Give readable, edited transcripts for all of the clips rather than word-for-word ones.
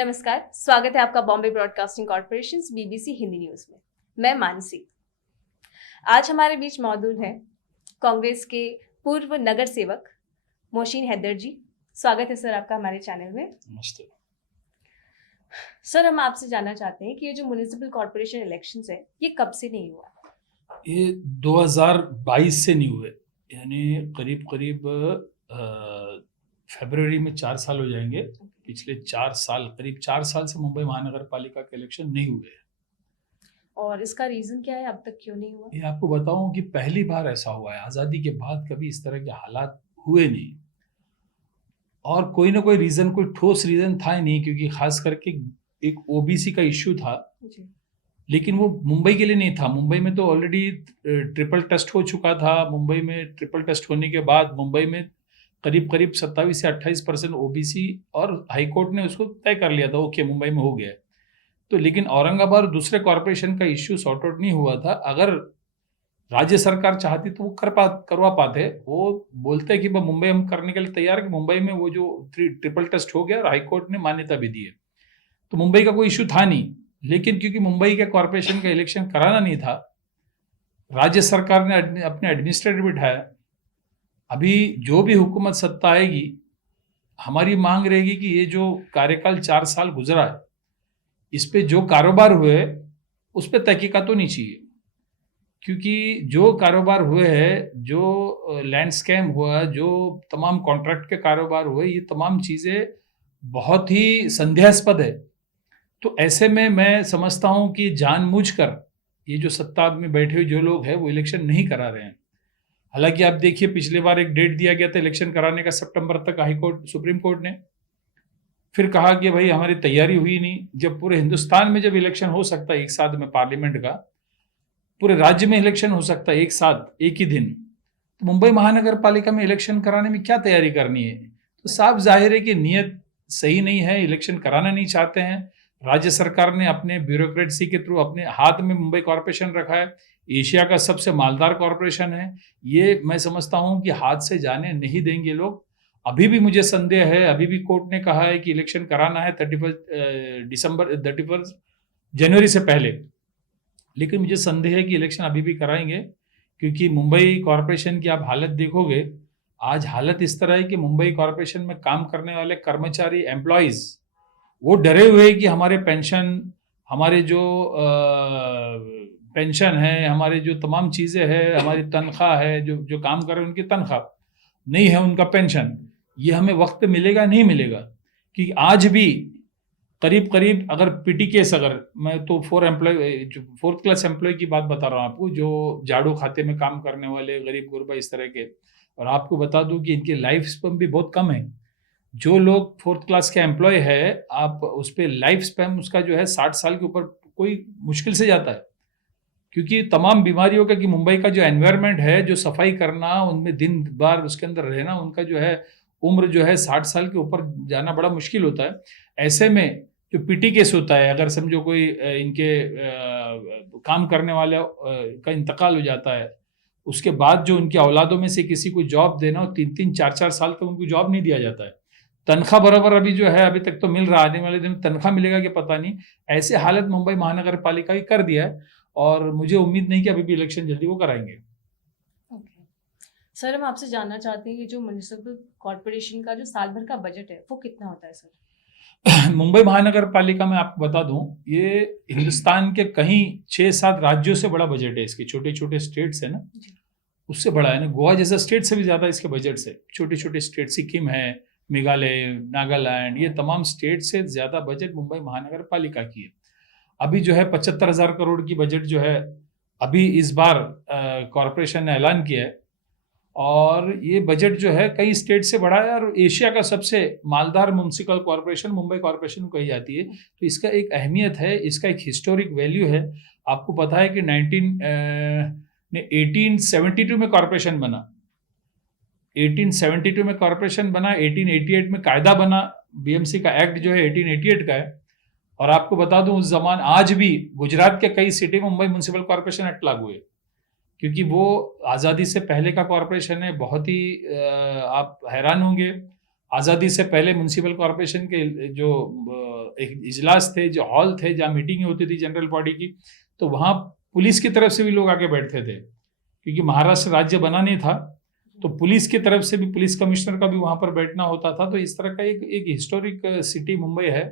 नमस्कार, स्वागत है आपका Bombay broadcasting corporation BBC Hindi news में। मैं मानसी। आज हमारे बीच मौजूद हैं कांग्रेस के पूर्व नगर सेवक मोहसिन हैदर जी। स्वागत है सर आपका हमारे चैनल में। नमस्ते सर, हम आपसे जानना चाहते हैं कि ये जो म्युनिसिपल कॉर्पोरेशन इलेक्शंस है ये कब से नहीं हुआ? ये 2022 से नहीं हुए, यानी करीब करीब फरवरी में 4 साल हो जाएंगे। पिछले 4 साल, करीब 4 साल से मुंबई महानगर पालिका के इलेक्शन नहीं हुए। और इसका रीजन क्या है, अब तक क्यों नहीं हुआ? ये आपको बताऊं कि पहली बार ऐसा हुआ है। आज़ादी के बाद कभी इस तरह के हालात हुए नहीं, और कोई ना कोई रीज़न, कोई ठोस रीज़न था ही नहीं, क्योंकि खास करके एक ओबीसी का इश्यू था जी। लेकिन वो मुंबई के लिए नहीं था। मुंबई में तो ऑलरेडी ट्रिपल टेस्ट हो चुका था। मुंबई में ट्रिपल टेस्ट होने के बाद मुंबई में करीब करीब 27 से 28% ओबीसी, और हाईकोर्ट ने उसको तय कर लिया था, ओके मुंबई में हो गया। तो लेकिन औरंगाबाद और दूसरे कॉरपोरेशन का इश्यू सॉर्ट आउट नहीं हुआ था। अगर राज्य सरकार चाहती तो वो करवा पाते। वो बोलते हैं कि मुंबई हम करने के लिए तैयार है, कि मुंबई में वो जो ट्रिपल टेस्ट हो गया और हाईकोर्ट ने मान्यता भी दी है, तो मुंबई का कोई इश्यू था नहीं। लेकिन क्योंकि मुंबई के कॉरपोरेशन का इलेक्शन कराना नहीं था, राज्य सरकार ने अपने एडमिनिस्ट्रेटर बिठाया। अभी जो भी हुकूमत सत्ता आएगी, हमारी मांग रहेगी कि ये जो कार्यकाल 4 साल गुजरा है, इस पे जो कारोबार हुए उस पे तहकीकात तो नहीं चाहिए। क्योंकि जो कारोबार हुए हैं, जो लैंड स्कैम हुआ, जो तमाम कॉन्ट्रैक्ट के कारोबार हुए, ये तमाम चीज़ें बहुत ही संदेहास्पद है। तो ऐसे में मैं समझता हूं कि जानबूझकर ये जो सत्ता में बैठे हुए जो लोग हैं वो इलेक्शन नहीं करा रहे हैं। हालांकि आप देखिए, पिछले बार एक डेट दिया गया था इलेक्शन कराने का, सितंबर तक, हाईकोर्ट सुप्रीम कोर्ट ने। फिर कहा कि भाई हमारी तैयारी हुई नहीं। जब पूरे हिंदुस्तान में जब इलेक्शन हो सकता है एक साथ में, पार्लियामेंट का पूरे राज्य में इलेक्शन हो सकता है एक साथ एक ही दिन, तो मुंबई महानगर पालिका में इलेक्शन कराने में क्या तैयारी करनी है? तो साफ जाहिर है कि नीयत सही नहीं है, इलेक्शन कराना नहीं चाहते हैं। राज्य सरकार ने अपने ब्यूरोक्रेसी के थ्रू अपने हाथ में मुंबई कॉरपोरेशन रखा है। एशिया का सबसे मालदार कॉरपोरेशन है। ये मैं समझता हूं कि हाथ से जाने नहीं देंगे लोग। अभी भी मुझे संदेह है, अभी भी कोर्ट ने कहा है कि इलेक्शन कराना है 31 जनवरी से पहले, लेकिन मुझे संदेह है कि इलेक्शन अभी भी कराएंगे। क्योंकि मुंबई कॉरपोरेशन की आप हालत देखोगे, आज हालत इस तरह है कि मुंबई कॉरपोरेशन में काम करने वाले कर्मचारी, एम्प्लॉयज़, वो डरे हुए हैं कि हमारे पेंशन, हमारे जो पेंशन है, हमारे जो तमाम चीज़ें हैं, हमारी तनख्वाह है, जो जो काम कर रहे हैं उनकी तनख्वाह नहीं है, उनका पेंशन, ये हमें वक्त पे मिलेगा नहीं मिलेगा। कि आज भी करीब करीब, अगर पीटी केस, अगर मैं तो फोर्थ क्लास एम्प्लॉय की बात बता रहा हूँ आपको, जो झाड़ू खाते में काम करने वाले गरीब गुरबा इस तरह के, और आपको बता दूं कि इनकी लाइफ स्पैन भी बहुत कम है। जो लोग फोर्थ क्लास के एम्प्लॉय है, आप उस पर लाइफ स्पैन उसका जो है 60 साल के ऊपर कोई मुश्किल से जाता है। क्योंकि तमाम बीमारियों का, कि मुंबई का जो एनवायरनमेंट है, जो सफाई करना, उनमें दिन बार उसके अंदर रहना, उनका जो है उम्र जो है 60 साल के ऊपर जाना बड़ा मुश्किल होता है। ऐसे में जो पीटी केस होता है, अगर समझो कोई इनके काम करने वाले का इंतकाल हो जाता है, उसके बाद जो उनकी औलादों में से किसी को जॉब देना, 3-3, 4-4 साल तक उनको जॉब नहीं दिया जाता है। तनख्वाह बराबर अभी जो है, अभी तक तो मिल रहा है, आने वाले दिन तनख्वाह मिलेगा कि पता नहीं। ऐसे हालत मुंबई महानगर पालिका की कर दिया है, और मुझे उम्मीद नहीं कि अभी भी इलेक्शन जल्दी वो कराएंगे। सर, हम आपसे जानना चाहते हैं कि जो म्युनिसिपल कॉर्पोरेशन का जो साल भर का बजट है वो कितना होता है सर? मुंबई महानगर पालिका में आपको बता दूं, ये हिंदुस्तान के कहीं 6-7 राज्यों से बड़ा बजट है। इसके छोटे छोटे स्टेट्स है ना, उससे बड़ा है ना। गोवा जैसा स्टेट से भी ज्यादा इसके बजट से, छोटे छोटे स्टेट, सिक्किम है, मेघालय, नागालैंड, ये तमाम स्टेट से ज्यादा बजट मुंबई महानगर पालिका की है। अभी जो है 75,000 करोड़ की बजट जो है अभी इस बार कॉरपोरेशन ने ऐलान किया है, और ये बजट जो है कई स्टेट से बढ़ा है, और एशिया का सबसे मालदार म्युनिसिपल कॉरपोरेशन मुंबई कॉरपोरेशन को कही जाती है। तो इसका एक अहमियत है, इसका एक हिस्टोरिक वैल्यू है। आपको पता है कि 1872 में कॉरपोरेशन बना, 1872 में कॉरपोरेशन बना, 1888 में कायदा बना, बीएमसी का एक्ट जो है 1888 का है। और आपको बता दूं, उस जमान आज भी गुजरात के कई सिटी में मुंबई म्युनिसिपल कॉरपोरेशन एक्ट लागू है, क्योंकि वो आज़ादी से पहले का कॉरपोरेशन है। बहुत ही आप हैरान होंगे, आज़ादी से पहले म्युनिसिपल कॉरपोरेशन के जो एक इजलास थे, जो हॉल थे जहाँ मीटिंग होती थी जनरल बॉडी की, तो वहाँ पुलिस की तरफ से भी लोग आके बैठते थे, क्योंकि महाराष्ट्र राज्य बना नहीं था, तो पुलिस की तरफ से भी, पुलिस कमिश्नर का भी वहाँ पर बैठना होता था। तो इस तरह का एक हिस्टोरिक सिटी मुंबई है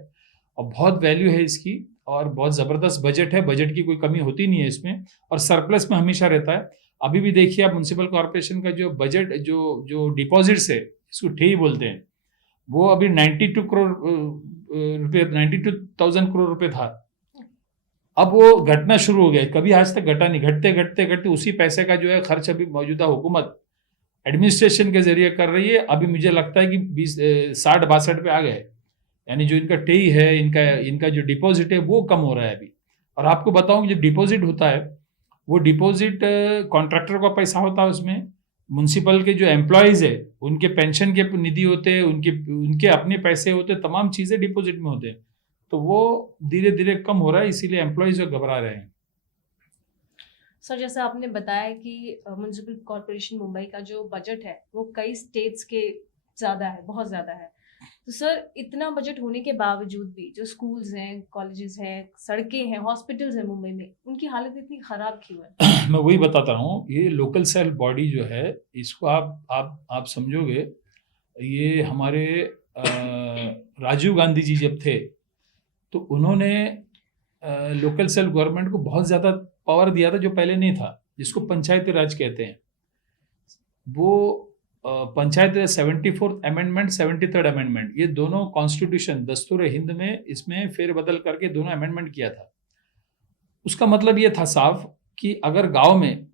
और बहुत वैल्यू है इसकी, और बहुत ज़बरदस्त बजट है, बजट की कोई कमी होती नहीं है इसमें, और सरप्लस में हमेशा रहता है। अभी भी देखिए आप, म्युनिसिपल कॉर्पोरेशन का जो बजट, जो डिपॉजिट्स है, इसको ठेई बोलते हैं, वो अभी 92 करोड़ रुपये, 92,000 करोड़ रुपये था। अब वो घटना शुरू हो गया, कभी आज तक घटा नहीं, घटते घटते घटते उसी पैसे का जो है खर्च अभी मौजूदा हुकूमत एडमिनिस्ट्रेशन के जरिए कर रही है। अभी मुझे लगता है कि 60-62 पे आ गए, यानी जो इनका टेई है, इनका जो डिपॉजिट है वो कम हो रहा है अभी। और आपको बताऊं, जो डिपॉजिट होता है वो डिपॉजिट कॉन्ट्रैक्टर का पैसा होता है, उसमें म्युनिसिपल के जो एम्प्लॉयज़ है उनके पेंशन के निधि होते हैं, उनके अपने पैसे होते हैं, तमाम चीज़ें डिपॉजिट में होते हैं। तो वो धीरे धीरे कम हो रहा है, इसीलिए एम्प्लॉयज़ घबरा रहे हैं। सर, जैसा आपने बताया कि म्युनिसिपल कॉर्पोरेशन मुंबई का जो बजट है वो कई स्टेट्स के ज़्यादा है, बहुत ज़्यादा है। तो सर, इतना बजट होने के बावजूद भी जो स्कूल्स हैं, कॉलेजेस हैं, सड़कें हैं, हॉस्पिटल्स हैं मुंबई में, उनकी हालत इतनी ख़राब क्यों है? मैं वही बताता हूँ, ये लोकल सेल्फ बॉडी जो है, इसको आप समझोगे, ये हमारे राजीव गांधी जी जब थे, तो उन्होंने लोकल सेल्फ गवर्नमेंट को बहुत ज़्यादा पावर दिया था, जो पहले नहीं था, जिसको पंचायती राज कहते हैं। वो panchayat 74th amendment, 73rd amendment, ये दोनों कॉन्स्टिट्यूशन, दस्तूर हिंद में इसमें फेरबदल करके दोनों अमेंडमेंट किया था। उसका मतलब ये था साफ कि अगर गांव में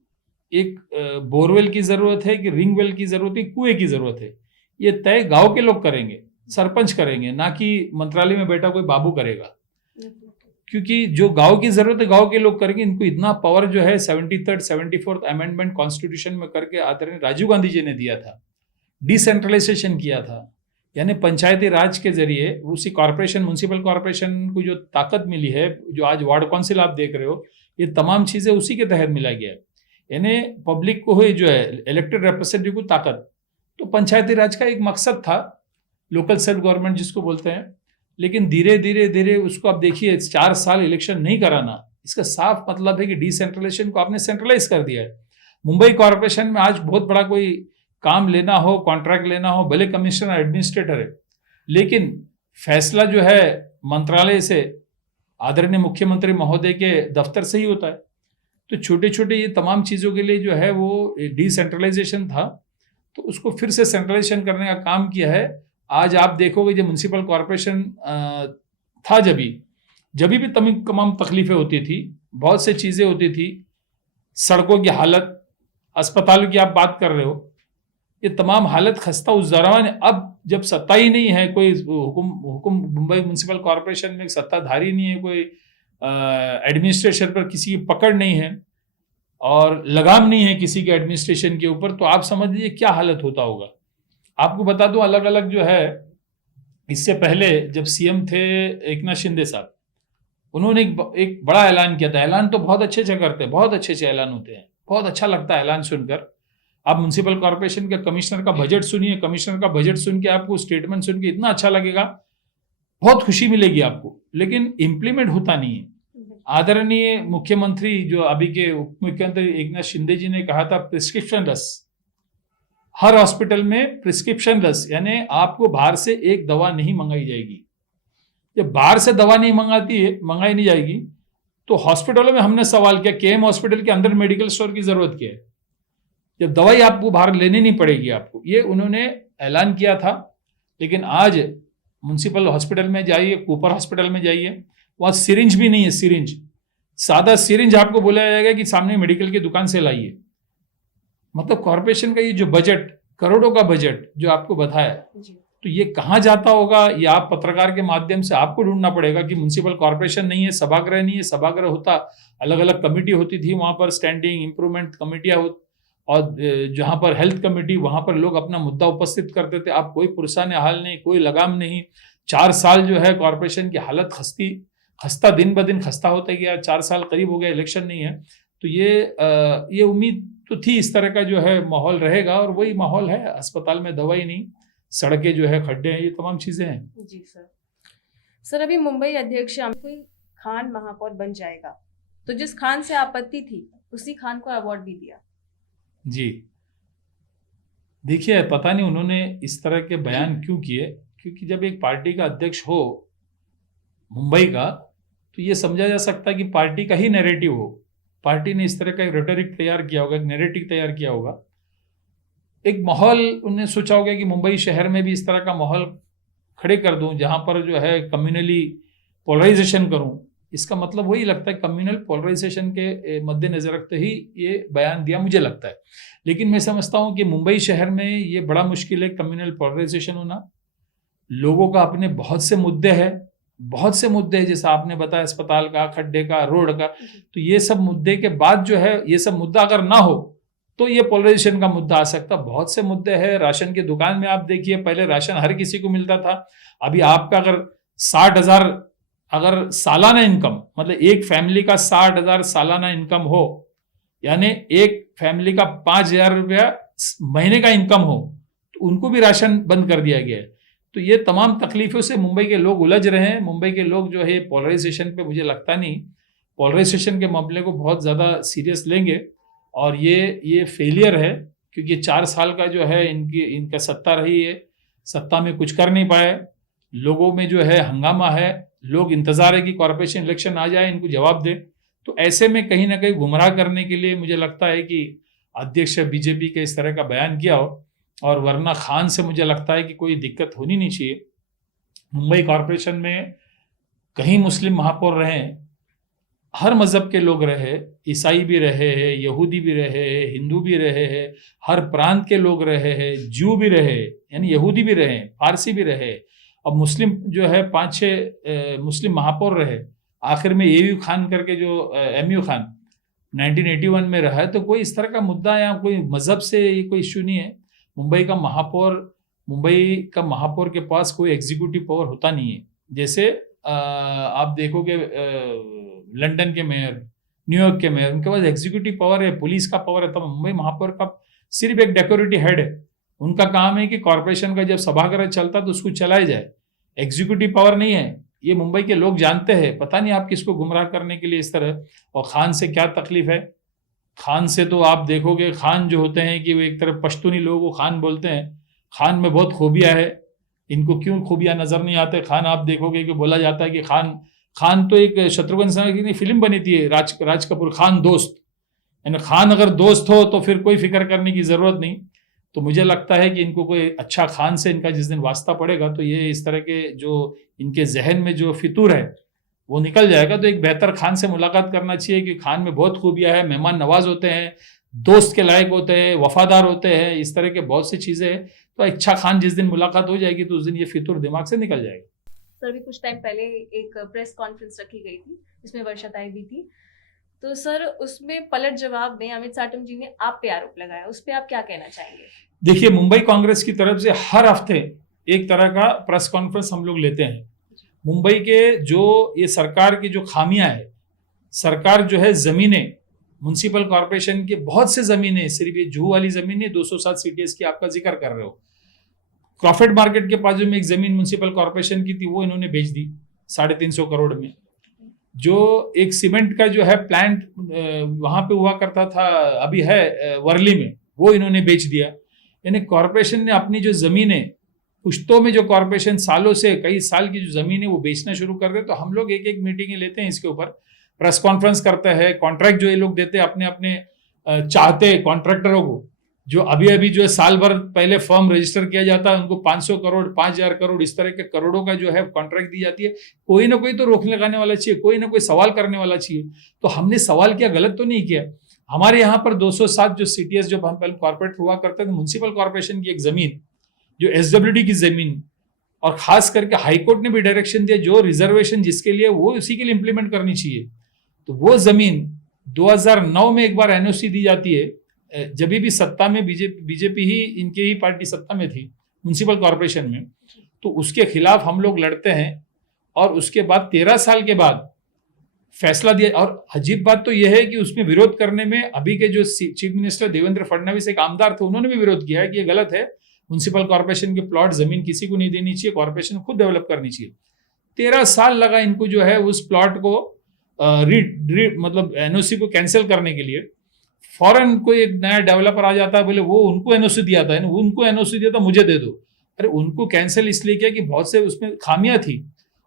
एक बोरवेल की ज़रूरत है कि रिंग वेल की ज़रूरत है, कुएं की ज़रूरत है, ये तय गांव के लोग करेंगे, सरपंच करेंगे, ना कि मंत्रालय में बैठा कोई बाबू करेगा। क्योंकि जो गांव की जरूरत है गांव के लोग करेंगे। इनको इतना पावर जो है 73rd 74th अमेंडमेंट कॉन्स्टिट्यूशन में करके आदरणीय राजीव गांधी जी ने दिया था, डिसेंट्रलाइजेशन किया था, यानी पंचायती राज के जरिए उसी कॉर्पोरेशन, म्युनिसिपल कॉर्पोरेशन को जो ताकत मिली है, जो आज वार्ड काउंसिल आप देख रहे हो, ये तमाम चीजें उसी के तहत मिला गया है। यानी पब्लिक को जो है इलेक्टेड रिप्रेजेंटेटिव को ताकत, तो पंचायती राज का एक मकसद था, लोकल सेल्फ गवर्नमेंट जिसको बोलते हैं। लेकिन धीरे धीरे धीरे उसको आप देखिए, 4 साल इलेक्शन नहीं कराना, इसका साफ मतलब है कि डिसेंट्रलाइजेशन को आपने सेंट्रलाइज कर दिया है। मुंबई कॉर्पोरेशन में आज बहुत बड़ा कोई काम लेना हो, कॉन्ट्रैक्ट लेना हो, भले कमिश्नर एडमिनिस्ट्रेटर है, लेकिन फैसला जो है मंत्रालय से, आदरणीय मुख्यमंत्री महोदय के दफ्तर से ही होता है। तो छोटे छोटे ये तमाम चीज़ों के लिए जो है वो डिसेंट्रलाइजेशन था, तो उसको फिर से सेंट्रलाइजेशन करने का काम किया है। आज आप देखोगे, जब म्युनिसिपल कॉर्पोरेशन था, जब भी तमाम तकलीफें होती थी, बहुत से चीज़ें होती थी, सड़कों की हालत, अस्पतालों की आप बात कर रहे हो, ये तमाम हालत खस्ता उस दौरान। अब जब सत्ता ही नहीं है, कोई हुकुम मुंबई म्युनिसिपल कॉर्पोरेशन में सत्ताधारी नहीं है, कोई एडमिनिस्ट्रेशन पर किसी की पकड़ नहीं है और लगाम नहीं है किसी के एडमिनिस्ट्रेशन के ऊपर, तो आप समझ लीजिए क्या हालत होता होगा। आपको बता दूं, अलग अलग जो है, इससे पहले जब सीएम थे एकनाथ शिंदे साहब, उन्होंने एक बड़ा ऐलान किया था। ऐलान तो बहुत अच्छे से करते हैं, बहुत अच्छे से ऐलान होते हैं, बहुत अच्छा लगता है ऐलान सुनकर। आप म्युनिसिपल कॉर्पोरेशन के कमिश्नर का बजट सुनिए, कमिश्नर का बजट सुन के आपको स्टेटमेंट सुन के इतना अच्छा लगेगा, बहुत खुशी मिलेगी आपको, लेकिन इम्प्लीमेंट होता नहीं है। आदरणीय मुख्यमंत्री जो अभी के उप मुख्यमंत्री एकनाथ शिंदे जी ने कहा था, प्रिस्क्रिप्शन लेस, हर हॉस्पिटल में प्रिस्क्रिप्शन लेस, यानी आपको बाहर से एक दवा नहीं मंगाई जाएगी। जब बाहर से दवा नहीं मंगाई नहीं जाएगी, तो हॉस्पिटलों में हमने सवाल किया, केएम हॉस्पिटल के अंदर मेडिकल स्टोर की जरूरत क्या है, जब दवाई आपको बाहर लेनी नहीं पड़ेगी आपको, ये उन्होंने ऐलान किया था। लेकिन आज म्युनिसिपल हॉस्पिटल में जाइए, कूपर हॉस्पिटल में जाइए, वहाँ सिरिंज भी नहीं है, सिरिंज, सादा सिरिंज आपको बोला जाएगा कि सामने मेडिकल की दुकान से लाइए। मतलब कॉर्पोरेशन का ये जो बजट, करोड़ों का बजट जो आपको बताया, तो ये कहाँ जाता होगा, ये आप पत्रकार के माध्यम से आपको ढूंढना पड़ेगा कि म्युनिसिपल कॉर्पोरेशन नहीं है, सभागृह नहीं है, सभागृह होता, अलग अलग कमेटी होती थी, वहाँ पर स्टैंडिंग इम्प्रूवमेंट कमेटियाँ हो, और जहाँ पर हेल्थ कमेटी, वहाँ पर लोग अपना मुद्दा उपस्थित करते थे। आप कोई पुरसाने हाल नहीं, कोई लगाम नहीं। 4 साल जो है कॉर्पोरेशन की हालत खस्ता, दिन ब दिन खस्ता होता गया। 4 साल करीब हो गया, इलेक्शन नहीं है, तो ये उम्मीद तो थी इस तरह का जो है माहौल रहेगा, और वही माहौल है। अस्पताल में दवाई नहीं, सड़कें जो है खड्डे हैं, ये तमाम चीजें हैं। जी सर। सर, अभी मुंबई अध्यक्ष कोई खान महापौर बन जाएगा, तो जिस खान से आपत्ति थी उसी खान को अवार्ड भी दिया। जी, देखिए, पता नहीं उन्होंने इस तरह के बयान क्यों किए, क्योंकि जब एक पार्टी का अध्यक्ष हो मुंबई का, तो ये समझा जा सकता है कि पार्टी का ही नैरेटिव हो। पार्टी ने इस तरह का एक रेटोरिक तैयार किया होगा, एक नैरेटिव तैयार किया होगा, एक माहौल उन्होंने सोचा होगा कि मुंबई शहर में भी इस तरह का माहौल खड़े कर दूं जहां पर जो है कम्युनली पोलराइजेशन करूं। इसका मतलब वही लगता है, कम्युनल पोलराइजेशन के मद्देनजर रखते ही ये बयान दिया, मुझे लगता है। लेकिन मैं समझता हूं कि मुंबई शहर में ये बड़ा मुश्किल है कम्युनल पोलराइजेशन होना। लोगों का अपने बहुत से मुद्दे हैं, जैसा आपने बताया, अस्पताल का, खड्डे का, रोड का। तो ये सब मुद्दे के बाद जो है, ये सब मुद्दा अगर ना हो तो ये पोलराइजेशन का मुद्दा आ सकता। बहुत से मुद्दे हैं। राशन की दुकान में आप देखिए, पहले राशन हर किसी को मिलता था। अभी आपका अगर 60,000 अगर सालाना इनकम, मतलब एक फैमिली का 60,000 सालाना इनकम हो, यानी एक फैमिली का 5,000 रुपया महीने का इनकम हो, तो उनको भी राशन बंद कर दिया गया है। तो ये तमाम तकलीफों से मुंबई के लोग उलझ रहे हैं। मुंबई के लोग जो है पोलराइजेशन पे, मुझे लगता नहीं पोलराइजेशन के मामले को बहुत ज़्यादा सीरियस लेंगे। और ये फेलियर है, क्योंकि 4 साल का जो है इनका सत्ता रही है, सत्ता में कुछ कर नहीं पाए। लोगों में जो है हंगामा है, लोग इंतज़ार है कि कॉरपोरेशन इलेक्शन आ जाए, इनको जवाब दे। तो ऐसे में कहीं ना कहीं गुमराह करने के लिए मुझे लगता है कि अध्यक्ष बीजेपी के इस तरह का बयान किया हो। और वरना खान से मुझे लगता है कि कोई दिक्कत होनी नहीं चाहिए। मुंबई कॉरपोरेशन में कहीं मुस्लिम महापौर रहे, हर मज़हब के लोग रहे, ईसाई भी रहे हैं, यहूदी भी रहे हैं, हिंदू भी रहे हैं, हर प्रांत के लोग रहे हैं, ज्यू भी रहे, यानी यहूदी भी रहे, फारसी भी रहे, और मुस्लिम जो है 5-6 मुस्लिम महापौर रहे। आखिर में एयू खान करके जो एमयू खान 1981 में रहा है। तो कोई इस तरह का मुद्दा या कोई मज़हब से ये कोई इश्यू नहीं है। मुंबई का महापौर के पास कोई एग्जीक्यूटिव पावर होता नहीं है। जैसे आप देखोगे लंदन के मेयर, न्यूयॉर्क के मेयर, उनके पास एग्जीक्यूटिव पावर है, पुलिस का पावर है। तो मुंबई महापौर का सिर्फ एक डेकोरेटिव हेड है। उनका काम है कि कॉरपोरेशन का जब सभागार चलता तो उसको चलाया जाए, एग्जीक्यूटिव पावर नहीं है। ये मुंबई के लोग जानते हैं। पता नहीं आप किसको गुमराह करने के लिए इस तरह। और खान से क्या तकलीफ है? खान से तो आप देखोगे, खान जो होते हैं कि वो एक तरफ पश्तूनी लोगों को खान बोलते हैं। खान में बहुत खूबियाँ है, इनको क्यों खूबियाँ नजर नहीं आते? खान आप देखोगे कि बोला जाता है कि खान तो एक शत्रुघ्न सिन्हा की फिल्म बनी थी, राज कपूर, खान दोस्त। यानी खान अगर दोस्त हो तो फिर कोई फिक्र करने की जरूरत नहीं। तो मुझे लगता है कि इनको कोई अच्छा खान से इनका जिस दिन वास्ता पड़ेगा तो ये इस तरह के जो इनके जहन में जो फितूर है वो निकल जाएगा। तो एक बेहतर खान से मुलाकात करना चाहिए कि खान में बहुत खूबियाँ है, मेहमान नवाज होते हैं, दोस्त के लायक होते हैं, वफादार होते हैं, इस तरह के बहुत सी चीज़ें हैं। तो अच्छा खान जिस दिन मुलाकात हो जाएगी तो उस दिन ये फितूर दिमाग से निकल जाएगा। सर, अभी कुछ टाइम पहले एक प्रेस कॉन्फ्रेंस रखी गई थी जिसमें वर्षा ताई भी थी। तो सर, उसमें पलट जवाब में अमित साटम जी ने आप पे आरोप लगाया, उस पर आप क्या कहना चाहेंगे? देखिए, मुंबई कांग्रेस की तरफ से हर हफ्ते एक तरह का प्रेस कॉन्फ्रेंस हम लोग लेते हैं। मुंबई के जो ये सरकार की जो खामियां है, सरकार जो है जमीनें, म्युनिसिपल कॉर्पोरेशन की बहुत से जमीनें, सिर्फ ये जूहू वाली जमीनें 207 सीटीएस की आपका जिक्र कर रहे हो, क्रॉफर्ड मार्केट के बाजू में एक जमीन म्युनिसिपल कॉर्पोरेशन की थी, वो इन्होंने बेच दी 350 करोड़ में। जो एक सीमेंट का जो है प्लांट वहां पे हुआ करता था, अभी है वर्ली में, वो इन्होंने बेच दिया। यानी कॉर्पोरेशन ने अपनी जो जमीनें, पुश्तों में जो कॉर्पोरेशन सालों से, कई साल की जो जमीन है वो बेचना शुरू कर दे। तो हम लोग एक मीटिंगें लेते हैं इसके ऊपर, प्रेस कॉन्फ्रेंस करते हैं, कॉन्ट्रैक्ट जो ये लोग देते हैं अपने अपने चाहते कॉन्ट्रैक्टरों को, जो अभी जो है साल भर पहले फर्म रजिस्टर किया जाता है, उनको 500 करोड़ 5,000 करोड़ इस तरह के करोड़ों का जो है कॉन्ट्रैक्ट दी जाती है। कोई ना कोई तो रोकने लगाने वाला चाहिए, कोई ना कोई सवाल करने वाला चाहिए। तो हमने सवाल किया, गलत तो नहीं किया। हमारे यहाँ पर 207 जो सीटीएस जो हम पहले कॉर्पोरेट हुआ करते थे, म्युनिसिपल कॉर्पोरेशन की एक जमीन जो एसडब्ल्यूडी की जमीन, और खास करके हाईकोर्ट ने भी डायरेक्शन दिया जो रिजर्वेशन जिसके लिए वो उसी के लिए इंप्लीमेंट करनी चाहिए। तो वो जमीन 2009 में एक बार एनओसी दी जाती है, जब भी सत्ता में बीजेपी ही, इनके ही पार्टी सत्ता में थी म्युनिसिपल कॉर्पोरेशन में, तो उसके खिलाफ हम लोग लड़ते हैं। और उसके बाद 13 साल के बाद फैसला दिया। और अजीब बात तो यह है कि उसमें विरोध करने में अभी के जो चीफ मिनिस्टर देवेंद्र फडणवीस एक आमदार थे, उन्होंने भी विरोध किया है कि ये गलत है, म्युनिसिपल कॉर्पोरेशन के प्लॉट जमीन किसी को नहीं देनी चाहिए, कॉर्पोरेशन खुद डेवलप करनी चाहिए। 13 साल लगा इनको जो है उस प्लॉट को मतलब एनओसी को कैंसिल करने के लिए। फौरन कोई एक नया डेवलपर आ जाता है, बोले वो उनको एनओसी दिया था, उनको एनओसी दिया था, मुझे दे दो। अरे उनको कैंसिल इसलिए किया कि बहुत से उसमें खामियां थी,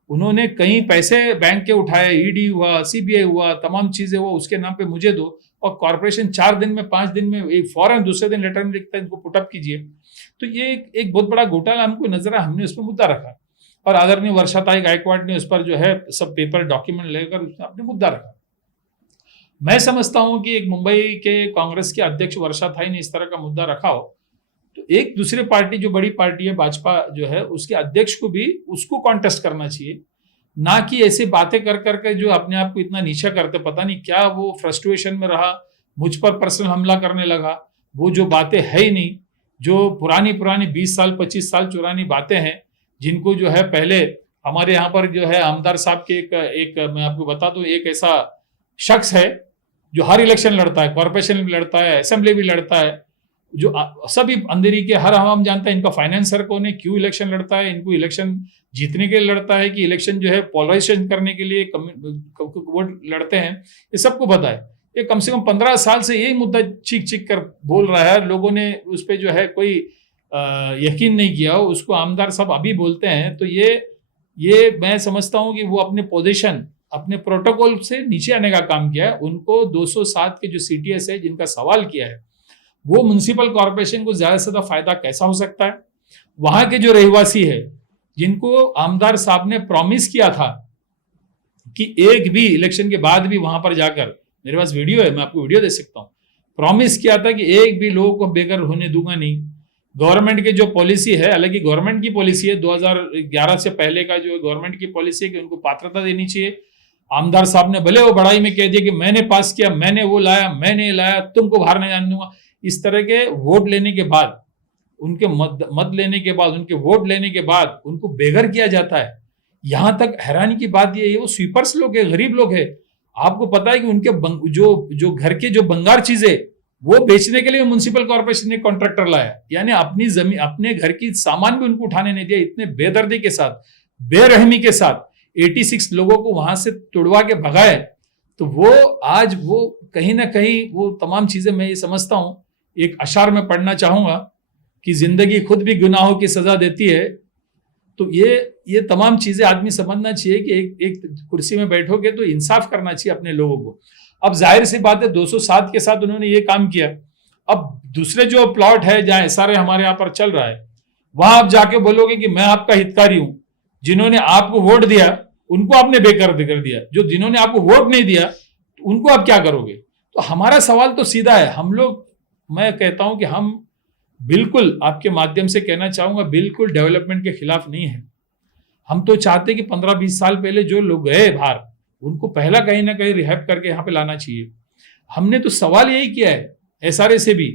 उन्होंने कहीं पैसे बैंक के उठाए, ईडी हुआ, सीबीआई हुआ, तमाम चीजें हुआ, उसके नाम पे मुझे दो। और कॉर्पोरेशन 4 दिन में 5 दिन में एक फौरन दूसरे दिन लेटर में लिखता है इनको पुटअप कीजिए। तो ये एक बहुत बड़ा घोटाला हमको नजर आया, हमने उस पर मुद्दा रखा और आदरणीय वर्षाताई गायकवाड़ ने उस पर जो है सब पेपर डॉक्यूमेंट लेकर उसने अपने मुद्दा रखा। मैं समझता हूं कि एक मुंबई के कांग्रेस के अध्यक्ष वर्षाताई ने इस तरह का मुद्दा रखा हो तो एक दूसरे पार्टी जो बड़ी पार्टी है भाजपा जो है उसके अध्यक्ष को भी उसको कॉन्टेस्ट करना चाहिए, ना कि ऐसी बातें कर करके जो अपने आप को इतना नीचा करते, पता नहीं क्या वो फ्रस्ट्रेशन में रहा, मुझ पर पर्सनल हमला करने लगा। वो जो बातें है ही नहीं, जो पुरानी 20 साल 25 साल पुरानी बातें हैं, जिनको जो है पहले हमारे यहाँ पर जो है आमदार साहब के एक मैं आपको बता दूं, एक ऐसा शख्स है जो हर इलेक्शन लड़ता है, कॉर्पोरेशन भी लड़ता है, असेंबली भी लड़ता है, जो सभी अंधेरी के हर हम जानता है इनका फाइनेंसर कौन है, क्यों इलेक्शन लड़ता है, इनको इलेक्शन जीतने के लिए लड़ता है कि इलेक्शन जो है पोलराइजेशन करने के लिए वोट लड़ते हैं, ये सबको पता है। ये कम से कम 15 साल से यही मुद्दा चीख चीख कर बोल रहा है, लोगों ने उस पर जो है कोई यकीन नहीं किया, उसको आमदार साहब अभी बोलते हैं। तो ये मैं समझता हूं कि वो अपने पोजीशन, अपने प्रोटोकॉल से नीचे आने का काम किया है। उनको 207 के जो सीटीएस है जिनका सवाल किया है, वो म्युनिसिपल कॉर्पोरेशन को ज्यादा से ज्यादा फायदा कैसा हो सकता है। वहां के जो रहवासी है जिनको आमदार साहब ने प्रॉमिस किया था कि एक भी इलेक्शन के बाद भी वहां पर जाकर, मेरे पास वीडियो है, मैं आपको वीडियो दे सकता हूं, प्रॉमिस किया था कि एक भी लोगों को बेघर होने दूंगा नहीं। गवर्नमेंट की जो पॉलिसी है, हालांकि गवर्नमेंट की पॉलिसी है 2011 से पहले का जो गवर्नमेंट की पॉलिसी है कि उनको पात्रता देनी चाहिए। आमदार साहब ने भले वो बड़ाई में कह दिया कि मैंने पास किया, मैंने वो लाया, मैंने लाया, तुमको बाहर नहीं जाने दूंगा। इस तरह के वोट लेने के बाद, उनके मत लेने के बाद, उनके वोट लेने के बाद उनको बेघर किया जाता है। यहां तक हैरानी की बात ये है, वो स्वीपर्स लोग है, गरीब लोग है। आपको पता है कि उनके जो घर के जो बंगार चीजें वो बेचने के लिए म्युनिसिपल कॉर्पोरेशन ने कॉन्ट्रैक्टर लाया, यानी अपनी जमीन, अपने घर की सामान भी उनको उठाने नहीं दिया। इतने बेदर्दी के साथ, बेरहमी के साथ 86 लोगों को वहां से तुड़वा के भगाए। तो वो आज वो कहीं ना कहीं वो तमाम चीजें मैं ये समझता हूं, एक अशार में पढ़ना चाहूंगा कि जिंदगी खुद भी गुनाहों की सजा देती है। तो ये तमाम चीजें आदमी समझना चाहिए कि एक कुर्सी में बैठोगे तो इंसाफ करना चाहिए अपने लोगों को। अब जाहिर सी बात है 207 के साथ उन्होंने ये काम किया। अब दूसरे जो प्लॉट है जहां एसआरए हमारे यहाँ पर चल रहा है, वहां आप जाके बोलोगे कि मैं आपका हितकारी हूं, जिन्होंने आपको वोट दिया उनको आपने बेकार कर दिया, जो जिन्होंने आपको वोट नहीं दिया उनको आप क्या करोगे। तो हमारा सवाल तो सीधा है, हम लोग, मैं कहता हूं कि हम बिल्कुल, आपके माध्यम से कहना चाहूंगा, बिल्कुल डेवलपमेंट के खिलाफ नहीं है। हम तो चाहते कि 15-20 साल पहले जो लोग गए बाहर, उनको पहला कहीं ना कहीं रिहैब करके यहाँ पे लाना चाहिए। हमने तो सवाल यही किया है एसआरए से भी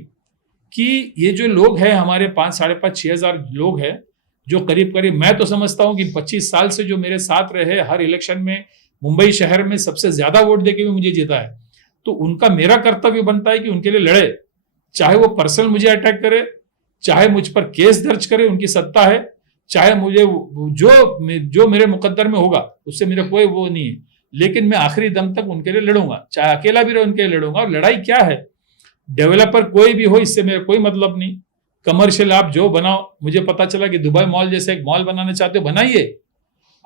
कि ये जो लोग हैं हमारे 5,500-6,000 लोग हैं, जो करीब करीब, मैं तो समझता हूँ कि 25 साल से जो मेरे साथ रहे, हर इलेक्शन में मुंबई शहर में सबसे ज्यादा वोट देके भी मुझे जीता है, तो उनका मेरा कर्तव्य बनता है कि उनके लिए लड़े, चाहे वो पर्सनल मुझे अटैक करे, चाहे मुझ पर केस दर्ज करे, उनकी सत्ता है, चाहे मुझे जो मेरे मुकद्दर में होगा उससे मेरा कोई वो नहीं है, लेकिन मैं आखिरी दम तक उनके लिए लड़ूंगा, चाहे अकेला भी रहे उनके लिए लड़ूंगा। और लड़ाई क्या है, डेवलपर कोई भी हो, इससे मेरा कोई मतलब नहीं। कमर्शियल आप जो बनाओ, मुझे पता चला कि दुबई मॉल जैसे एक मॉल बनाना चाहते हो, बनाइए,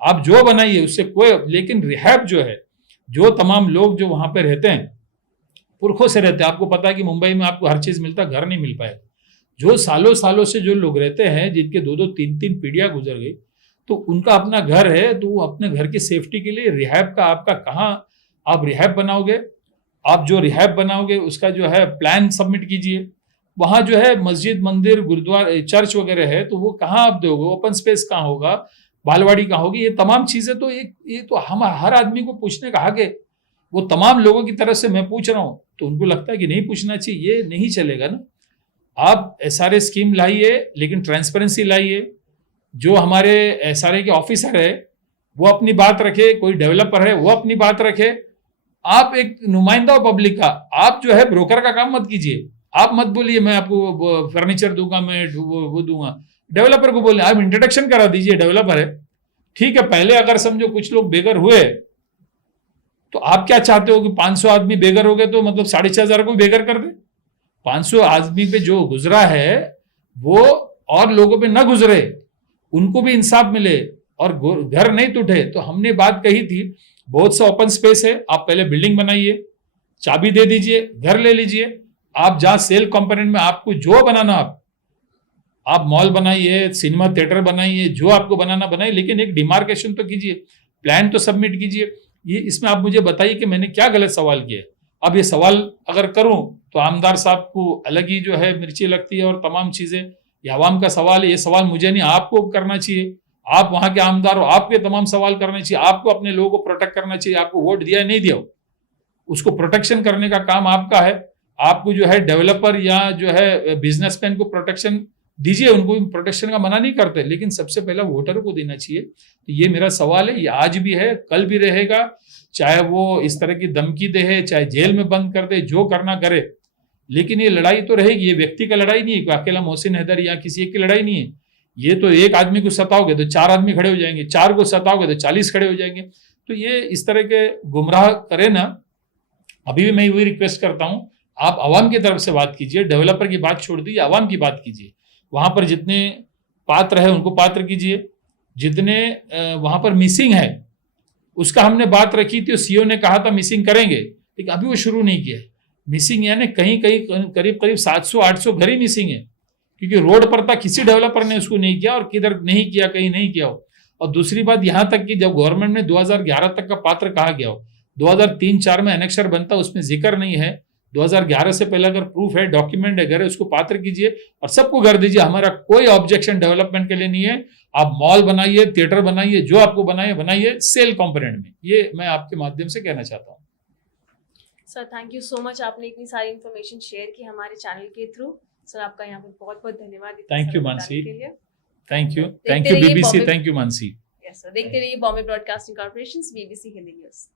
आप जो बनाइए, उससे कोई, लेकिन रिहैब जो है, जो तमाम लोग जो वहां पे रहते हैं, पुरखों से रहते हैं, आपको पता है कि मुंबई में आपको हर चीज मिलता, घर नहीं मिल पाएगा। जो सालों सालों से जो लोग रहते हैं, जिनके 2-2 3-3 पीढ़ियां गुजर गई, तो उनका अपना घर है, तो वो अपने घर की सेफ्टी के लिए रिहैब का, आपका कहाँ आप रिहैब बनाओगे, आप जो रिहैब बनाओगे उसका जो है प्लान सबमिट कीजिए। वहां जो है मस्जिद, मंदिर, गुरुद्वारा, चर्च वगैरह है, तो वो कहाँ आप दोगे, ओपन स्पेस कहाँ होगा, बालवाड़ी कहाँ होगी, ये तमाम चीजें तो ये तो हम हर आदमी को पूछने का हक है। वो तमाम लोगों की तरफ से मैं पूछ रहा हूँ, तो उनको लगता है कि नहीं पूछना चाहिए, ये नहीं चलेगा ना। आप एसआरए स्कीम लाइए, लेकिन ट्रांसपेरेंसी लाइए। जो हमारे एसआरए के ऑफिसर है वो अपनी बात रखे, कोई डेवलपर है वो अपनी बात रखे, आप एक नुमाइंदा हो पब्लिक का, आप जो है ब्रोकर का काम मत कीजिए। आप मत बोलिए मैं आपको फर्नीचर दूंगा, मैं वो दूंगा। डेवलपर को बोले, आप इंट्रोडक्शन करा दीजिए, डेवलपर है, ठीक है, पहले अगर समझो कुछ लोग बेघर हुए तो आप क्या चाहते हो कि 500 आदमी बेघर हो गए तो मतलब 6,500 को बेघर कर दे? 500 आदमी पे जो गुजरा है वो और लोगों पे न गुजरे, उनको भी इंसाफ मिले और घर नहीं टूटे। तो हमने बात कही थी, बहुत सा ओपन स्पेस है, आप पहले बिल्डिंग बनाइए, चाबी दे दीजिए, घर ले लीजिए। आप जहां सेल कंपोनेंट में आपको जो बनाना, आप मॉल बनाइए, सिनेमा थिएटर बनाइए, जो आपको बनाना बनाइए, लेकिन एक डिमार्केशन तो कीजिए, प्लान तो सबमिट कीजिए। ये इसमें आप मुझे बताइए कि मैंने क्या गलत सवाल किया। अब ये सवाल अगर करूं तो आमदार साहब को अलग ही जो है मिर्ची लगती है और तमाम चीजें। ये आवाम का सवाल है, ये सवाल मुझे नहीं आपको करना चाहिए। आप वहां के आमदार हो, आपके तमाम सवाल करने चाहिए। आपको अपने लोगों को प्रोटेक्ट करना चाहिए। आपको वोट दिया नहीं दिया, उसको प्रोटेक्शन करने का काम आपका है। आपको जो है डेवलपर या जो है बिजनेसमैन को प्रोटेक्शन दीजिए, उनको प्रोटेक्शन का मना नहीं करते, लेकिन सबसे पहला वोटर को देना चाहिए। तो ये मेरा सवाल है, ये आज भी है, कल भी रहेगा। चाहे वो इस तरह की धमकी दे, चाहे जेल में बंद कर दे, जो करना करे, लेकिन ये लड़ाई तो रहेगी। ये व्यक्ति का लड़ाई नहीं है, अकेला मोहसिन हैदर या किसी एक की लड़ाई नहीं है। ये तो एक आदमी को सताओगे तो 4 आदमी खड़े हो जाएंगे, 4 को सताओगे तो 40 खड़े हो जाएंगे। तो ये इस तरह के गुमराह करे ना। अभी भी मैं वही रिक्वेस्ट करता हूं, आप आवाम की तरफ से बात कीजिए, डेवलपर की बात छोड़ दीजिए, आवाम की बात कीजिए। वहां पर जितने पात्र है उनको पात्र कीजिए, जितने वहां पर मिसिंग है उसका हमने बात रखी थी, सीओ ने कहा था मिसिंग करेंगे, लेकिन अभी वो शुरू नहीं किया है। मिसिंग यानी कहीं कहीं करीब करीब 700-800 घर ही मिसिंग है, क्योंकि रोड पर था, किसी डेवलपर ने उसको नहीं किया, और किधर नहीं किया, कहीं नहीं किया हो। और दूसरी बात यहां तक कि जब गवर्नमेंट ने 2011 तक का पात्र कहा गया हो, 2003-4 में एनेक्सर बनता, उसमें जिक्र नहीं है। 2011 से पहले अगर प्रूफ है, डॉक्यूमेंट है, घर है, उसको पात्र कीजिए और सबको घर दीजिए। हमारा कोई ऑब्जेक्शन डेवलपमेंट के लिए नहीं है। आप मॉल बनाइए, थिएटर बनाइए, जो आपको बनाइए सेल कंपोनेंट में। ये मैं आपके माध्यम से कहना चाहता हूँ। Sir thank you so much, आपने इतनी सारी इन्फॉर्मेशन शेयर की हमारे चैनल के थ्रू। सर आपका यहाँ पर बहुत बहुत धन्यवाद। Thank you Mansi, thank you BBC, thank you Mansi. Yes sir, देखते रहिए Bombay broadcasting corporation, BBC Hindi news.